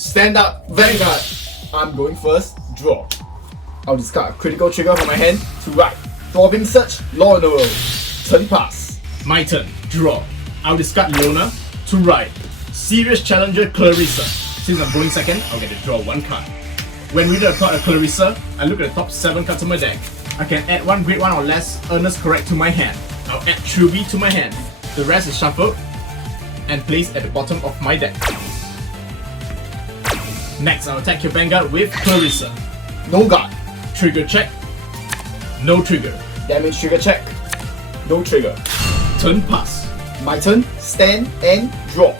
Stand up, Vanguard. I'm going first, draw. I'll discard a critical trigger from my hand to right. Throbbing Search, Loronerol. Turn pass. My turn, draw. I'll discard Leona to right. Serious challenger Clarissa. Since I'm going second, I'll get to draw one card. When reading a card of Clarissa, I look at the top 7 cards of my deck. I can add one grade 1 or less Earnest Correct to my hand. I'll add Truby to my hand. The rest is shuffled and placed at the bottom of my deck. Next, I'll attack your Vanguard with Clarissa. No guard. Trigger check. No trigger. Damage trigger check. No trigger. Turn pass. My turn, stand and draw.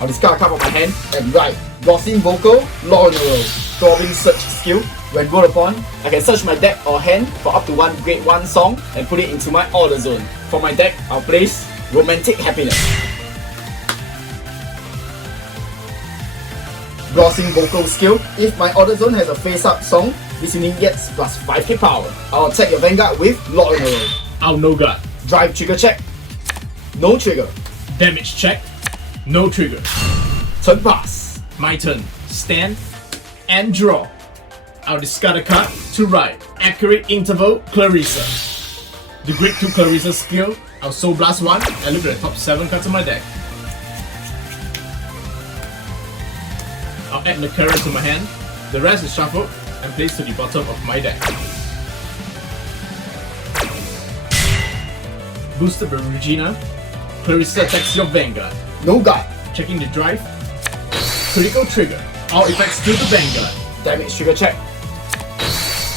I'll discard a card from my hand and right. Glossing Vocal, Loronerol. Throbbing Search skill. When rolled upon, I can search my deck or hand for up to one grade 1 song and put it into my order zone. For my deck, I'll place Romantic Happiness. Glossing Vocal skill. If my order zone has a face-up song, this unit gets plus 5k power. I'll attack your Vanguard with Loronerol. I'll no guard. Drive trigger check. No trigger. Damage check. No trigger. Turn pass. My turn. Stand and draw. I'll discard a card to right. Accurate Interval Clarissa. The grade 2 Clarissa skill. I'll Soul Blast 1 and look at the top 7 cards of my deck. I'll add Nakara to my hand. The rest is shuffled and placed to the bottom of my deck. Boosted by Regina, Clarissa attacks your Vanguard. No guard. Checking the drive. Critical trigger. All effects to the Vanguard. Damage trigger check.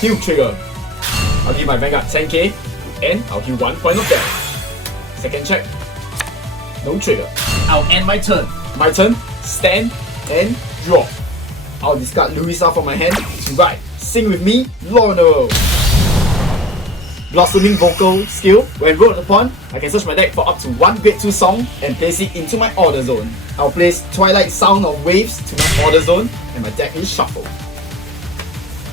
Heal trigger. I'll give my Vanguard 10k and I'll heal 1 point of damage. Second check. No trigger. I'll end my turn. My turn. Stand and draw. I'll discard Louisa from my hand to right. Sing with me, Loronerol. Blossoming Vocal skill. When rolled upon, I can search my deck for up to one grade 2 song and place it into my order zone. I'll place Twilight Sound of Waves to my order zone and my deck is shuffled.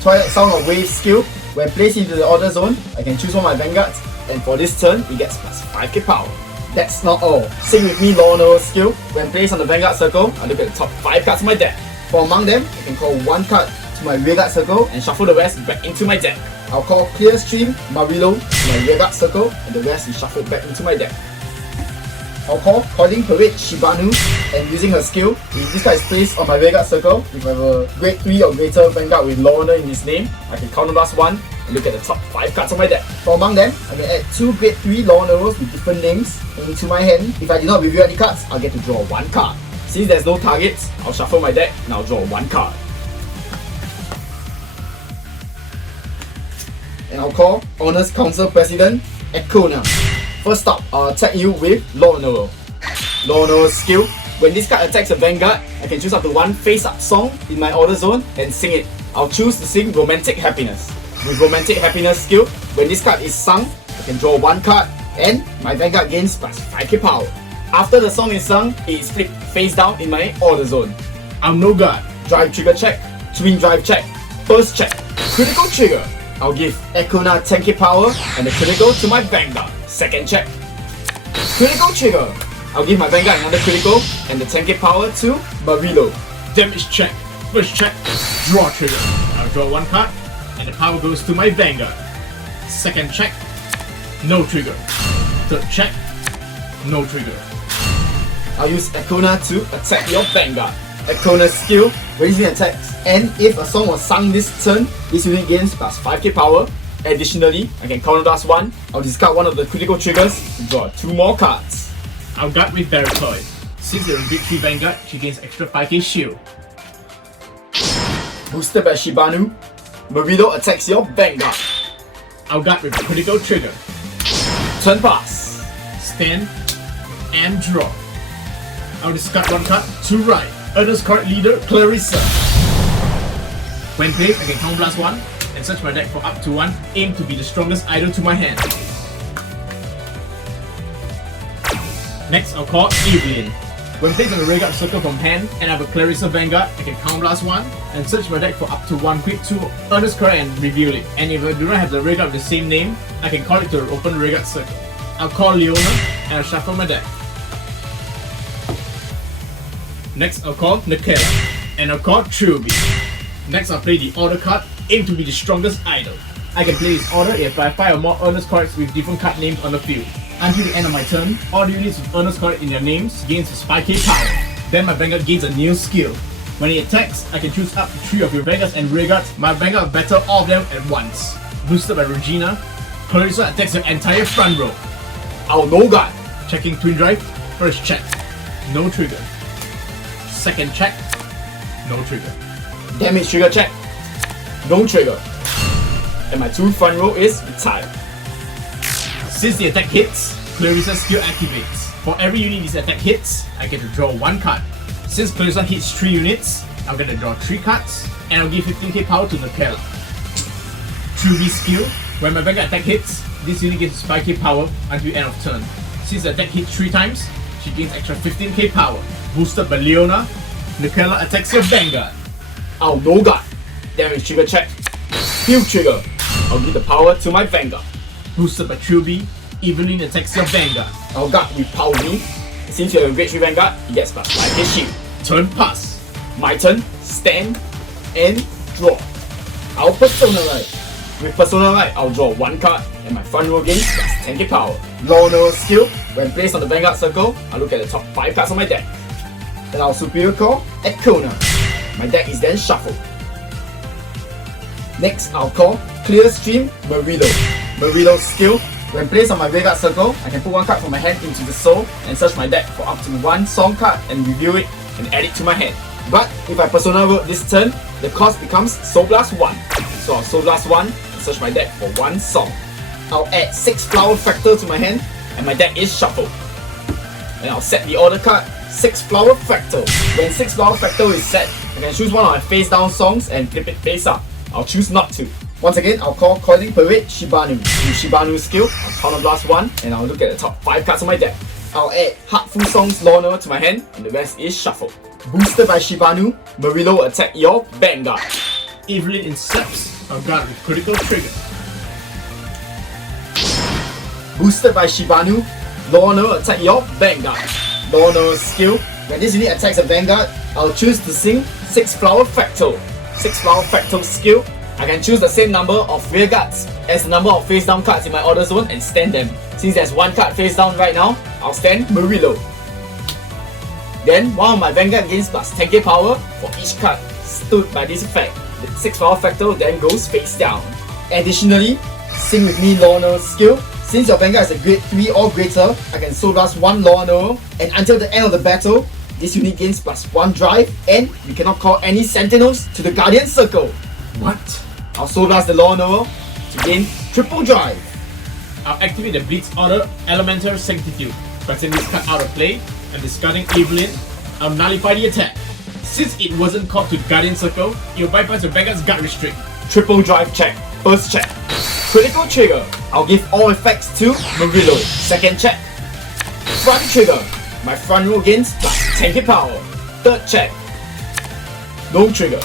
Twilight Sound of Waves skill. When placed into the order zone, I can choose one of my Vanguards and for this turn, it gets plus 5k power. That's not all. Sing with me, Loronerol skill. When placed on the Vanguard circle, I look at the top 5 cards of my deck. For among them, I can call one card to my rearguard circle and shuffle the rest back into my deck. I'll call Clear Stream, Marilo to my rearguard circle and the rest is shuffled back into my deck. I'll call Coiling Parade Shibanu and using her skill, if this card is placed on my rearguard circle, if I have a grade 3 or greater Vanguard with Lorna in his name, I can counterblast 1 and look at the top 5 cards of my deck. For among them, I can add 2 grade 3 Lornerols with different names into my hand. If I did not reveal any cards, I'll get to draw 1 card. Since there's no targets, I'll shuffle my deck and I'll draw 1 card. And I'll call Honest Council President Econa. First up, I'll attack you with Loronerol. Loronerol's skill. When this card attacks a Vanguard, I can choose up to one face-up song in my order zone and sing it. I'll choose to sing Romantic Happiness. With Romantic Happiness skill, when this card is sung, I can draw 1 card and my Vanguard gains plus 5k power. After the song is sung, it is flipped face down in my order zone. I'll no guard. Drive trigger check, twin drive check, first check, critical trigger. I'll give Econa 10k power and the critical to my Vanguard. Second check, critical trigger. I'll give my Vanguard another critical and the 10k power to Marilo. Damage check. First check. Draw trigger. I'll draw 1 card and the power goes to my Vanguard. Second check. No trigger. Third check. No trigger. I'll use Econa to attack your Vanguard. Econa's skill, when using attacks, and if a song was sung this turn, this unit gains plus 5k power. Additionally, I can counterblast 1. I'll discard one of the critical triggers to draw 2 more cards. I'll guard with Barretoid. Since they're in grade 3 Vanguard, she gains extra 5k shield. Boosted by Shibanu, Marilo attacks your Vanguard. I'll guard with critical trigger. Turn pass. Stand and draw. I'll discard 1 card to right. Earnest card leader Clarissa. When played, I can counterblast 1 and search my deck for up to 1. Aim to be the strongest idol to my hand. Next, I'll call Evelyn. When placed on the rearguard circle from hand and I have a Clarissa Vanguard, I can counterblast 1 and search my deck for up to 1 quick 2 Earnest card and reveal it. And if I do not have the rearguard with the same name, I can call it to open the rearguard circle. I'll call Leona and I'll shuffle my deck. Next, I'll call Nakara. and I'll call Truby. Next I'll play the order card, aim to be the strongest idol. I can play this order if I have 5 or more earnest cards with different card names on the field. Until the end of my turn, all the units with earnest card in their names gains a 5k power. Then my Vanguard gains a new skill. When it attacks, I can choose up to 3 of your Vanguards and Rearguards. My Vanguard will battle all of them at once. Boosted by Regina, Clarissa attacks your entire front row. I'll no guard. Checking Twin Drive, first check, no trigger. Second check, no trigger. Damage trigger check. No trigger. And my 2 front row is retired. Since the attack hits, Clarissa's skill activates. For every unit this attack hits, I get to draw 1 card. Since Clarissa hits 3 units, I'm gonna draw 3 cards, and I'll give 15k power to Nikela. Truby's skill, when my Vanguard attack hits, this unit gets 5k power until end of turn. Since the attack hits 3 times, she gains extra 15k power. Boosted by Leona, Nikela attacks your Vanguard. I'll no guard. Damage trigger check. Heal trigger. I'll give the power to my Vanguard. Boosted by Truby, Evelyn attacks your Vanguard. I'll guard with Power V. Since you have a grade 3 Vanguard, he gets plus 5k shield. Turn pass. My turn, stand, and draw. I'll personalize. With personalize, I'll draw 1 card, and my front row gains plus 10k power. Loronerol skill, when placed on the Vanguard circle, I'll look at the top 5 cards on my deck. Then I'll superior call Econa. My deck is then shuffled. Next, I'll call Clear Stream Marilo. Marilo's skill, when placed on my Vanguard circle, I can put 1 card from my hand into the soul and search my deck for up to 1 song card and review it and add it to my hand. But if I Persona Road this turn, the cost becomes Soul Blast 1. So I'll Soul Blast 1 and search my deck for 1 song. I'll add 6 Flower Fractal to my hand and my deck is shuffled. And I'll set the order card 6 Flower Fractal. When 6 Flower Fractal is set, I can choose one of my face down songs and flip it face up. I'll choose not to. Once again, I'll call Coiling Parade Shibanu. With Shibanu's skill, I'll Counter Blast 1 and I'll look at the top 5 cards on my deck. I'll add Heartful Songs Lorna to my hand and the rest is shuffled. Boosted by Shibanu, Marilo will attack your Vanguard. Evelyn incepts a guard with critical trigger. Boosted by Shibanu, Lorna will attack your Vanguard. Lorna's skill, when this unit attacks a Vanguard, I'll choose to sing 6 Flower Fractal. 6 Flower Fractal skill, I can choose the same number of rear guards as the number of face down cards in my order zone and stand them. Since there's 1 card face down right now, I'll stand Marilo. Then one of my Vanguard gains plus 10k power for each card stood by this effect. The 6 Flower Fractal then goes face down. Additionally, sing with me Lorna's skill. Since your Vanguard is a grade 3 or greater, I can Soul Blast 1 Lorna, and until the end of the battle, this unit gains plus 1 drive and you cannot call any Sentinels to the Guardian Circle. What? I'll Soul Blast the Lorna to gain triple drive. I'll activate the Blitz Order Elemental Sanctitude. Pressing this card out of play and discarding Evelyn, I'll nullify the attack. Since it wasn't called to Guardian Circle, it will bypass your Vanguard's guard restrict. Triple drive check. First check. Critical trigger. I'll give all effects to Marilo. Second check. Front trigger. My front row gains plus 10k power. Third check. No trigger.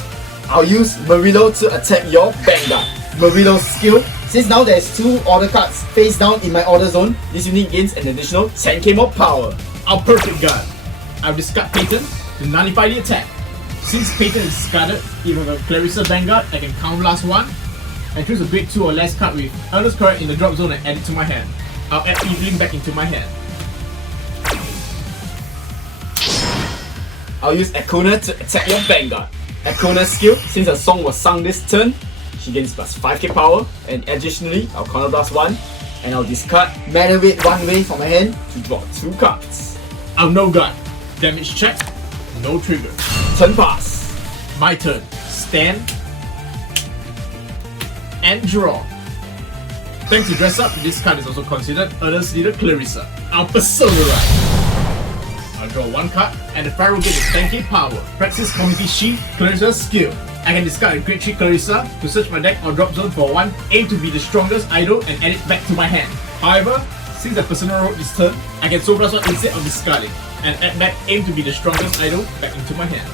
I'll use Marilo to attack your Vanguard. Marilo's skill. Since now there's 2 order cards face down in my order zone, this unit gains an additional 10k more power. I'll Perfect Guard. I'll discard Peyton to nullify the attack. Since Peyton is discarded, if I have a Clarissa Vanguard, I can Counter Blast 1 and choose a grade 2 or less card with Earnest Correct in the drop zone and add it to my hand. I'll add Evelyn back into my hand. I'll use Econa to attack your Vanguard. Econa's skill, since a song was sung this turn, she gains plus 5k power, and additionally, I'll Counter Blast 1 and I'll discard Mana Weight 1 way from my hand to draw 2 cards. I'll No Guard. Damage check, no trigger. Turn pass. My turn. Stand and draw. Thanks to Dress Up, this card is also considered Earnest Leader Clarissa. I'll Personalize. I'll draw 1 card and the Pharaoh gets 10k power. Praxis Community Shield, Clarissa's skill. I can discard a grade 3 Clarissa to search my deck or drop zone for 1, aim to be the strongest idol and add it back to my hand. However, since I Persona Road this turn, I can Soul Blast 1 instead of discarding and add back aim to be the strongest idol back into my hand.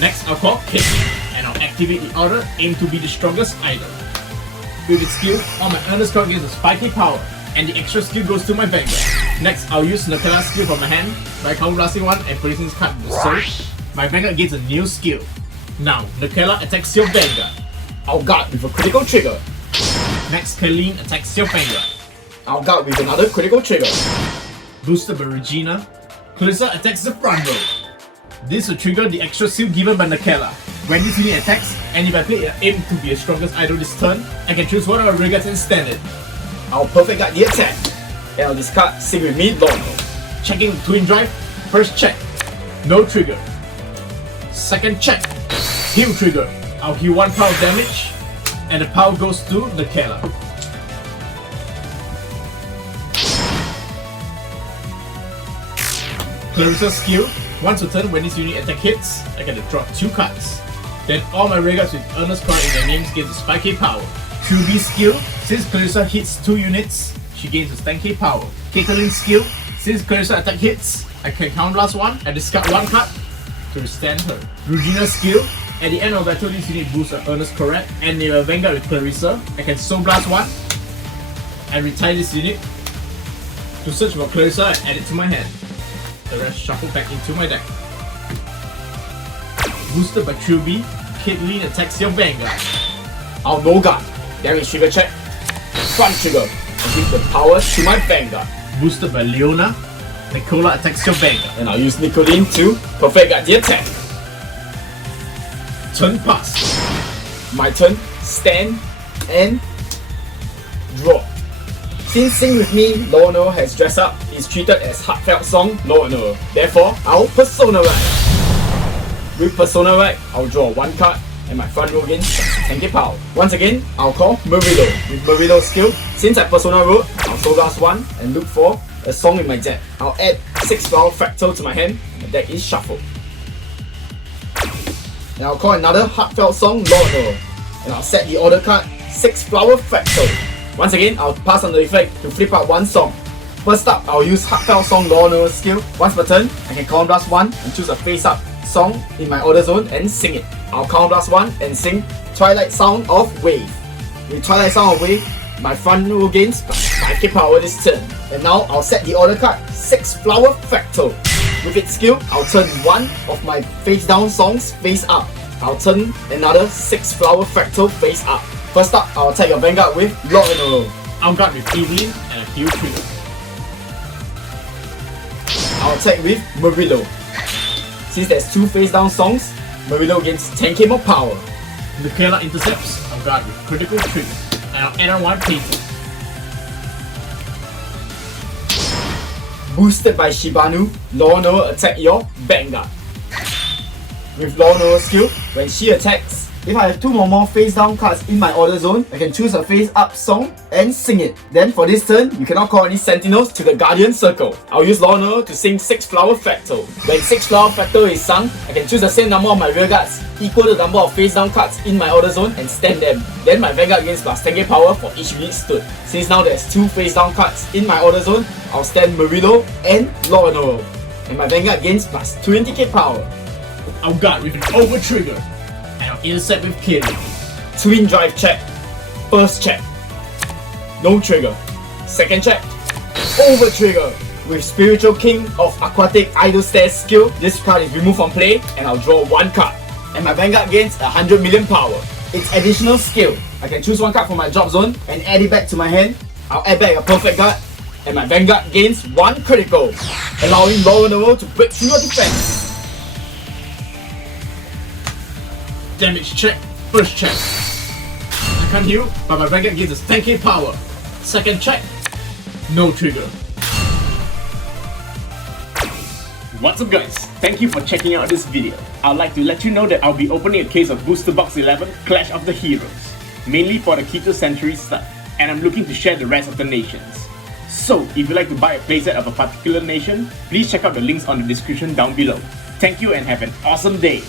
Next, I'll call Kick and I'll activate the order aim to be the strongest idol. With its skill, all my Earnest card gains a 5k power and the extra skill goes to my Vanguard. Next, I'll use Nikela's skill from my hand by Counter Blasting 1 and placing this card in the soul. My Vanguard gains a new skill. Now, Nikela attacks your Vanguard. I'll guard with a critical trigger. Next, Kaleen attacks your Vanguard. I'll guard with another critical trigger. Boosted by Regina, Clarissa attacks the front row. This will trigger the extra seal given by Nikela. When this unit attacks, and if I play an aim to be the strongest idol this turn, I can choose one of my regards and stand it. I'll perfect guard the attack. And I'll discard Sing with me, Loronerol. Checking Twin Drive, first check, no trigger. Second check, heal trigger. I'll heal 1 power of damage, and the power goes to Nikela. Clarissa's skill, once a turn when this unit attack hits, I get to draw 2 cards. Then all my regards with Earnest card in their names gains a 5k power. QB's skill, since Clarissa hits 2 units, she gains a 10k power. Caitlin's skill, since Clarissa attack hits, I can count blast 1 and discard 1 card to withstand her. Regina's skill, at the end of battle this unit boosts an Earnest correct, and if a Vanguard with Clarissa, I can soul blast 1 and retire this unit to search for Clarissa and add it to my hand. The rest shuffle back into my deck. Boosted by Trilby, Caitlyn attacks your Vanguard. I'll no guard. Damage trigger check. Front trigger. And give the power to my Vanguard. Boosted by Leona, Nicola attacks your Vanguard. And I'll use Nicoline to perfect guard the attack. Turn pass. My turn, stand, and draw. Since Sing With Me, Loronerol has dressed up, is treated as heartfelt song Loronerol. Therefore, I'll Persona Ride. With Persona Ride, I'll draw 1 card, and my front row gains 10k power. Once again, I'll call Murillo. With Murillo's skill, since I Persona Road, I'll Soul Blast 1 and look for a song in my deck. I'll add 6 flower fractal to my hand, and the deck is shuffled. And I'll call another heartfelt song Loronerol. And I'll set the order card 6 flower fractal. Once again, I'll pass on the effect to flip out 1 song. First up, I'll use heartfelt song Loronerol's skill. Once per turn, I can Counter Blast 1 and choose a face up song in my order zone and sing it. I'll Counter Blast 1 and sing Twilight Sound of Wave. With Twilight Sound of Wave, my front row gains 5k power this turn. And now I'll set the order card 6 flower fractal. With its skill, I'll turn 1 of my face down songs face up. I'll turn another 6 flower fractal face up. First up, I'll attack your Vanguard with Loronerol. I'll guard with Evelyn and a heal trigger. I'll attack with Murillo. Since there's 2 face down songs, Murillo gains 10k more power. Nikela intercepts, I'll guard with critical trigger, and I'll enter 1 painter. Boosted by Shibanu, Loronerol attack your Vanguard. With Loronerol's skill, when she attacks, if I have 2 or more face down cards in my order zone, I can choose a face up song and sing it. Then for this turn, you cannot call any sentinels to the Guardian Circle. I'll use Loronerol to sing 6 flower fractal. When 6 flower fractal is sung, I can choose the same number of my rear guards, equal the number of face down cards in my order zone and stand them. Then my Vanguard gains plus 10k power for each unit stood. Since now there's 2 face down cards in my order zone, I'll stand Murillo and Loronerol. And my Vanguard gains plus 20k power. I'll guard with an over trigger, and I'll intercept with Katie. Twin Drive check. First check. No trigger. Second check. Over trigger. With Spiritual King of Aquatic Idol Stairs skill, this card is removed from play and I'll draw 1 card. And my Vanguard gains 100 million power. Its additional skill, I can choose 1 card from my drop zone and add it back to my hand. I'll add back a perfect guard and my Vanguard gains 1 critical, allowing Loronerol to break through your defense. Damage check, first check. I can't heal, but my Vanguard gains us 10k power. Second check, no trigger. What's up guys, thank you for checking out this video. I'd like to let you know that I'll be opening a case of Booster Box 11 Clash of the Heroes, mainly for the Keto Century stuff, and I'm looking to share the rest of the nations. So, if you'd like to buy a playset of a particular nation, please check out the links on the description down below. Thank you and have an awesome day!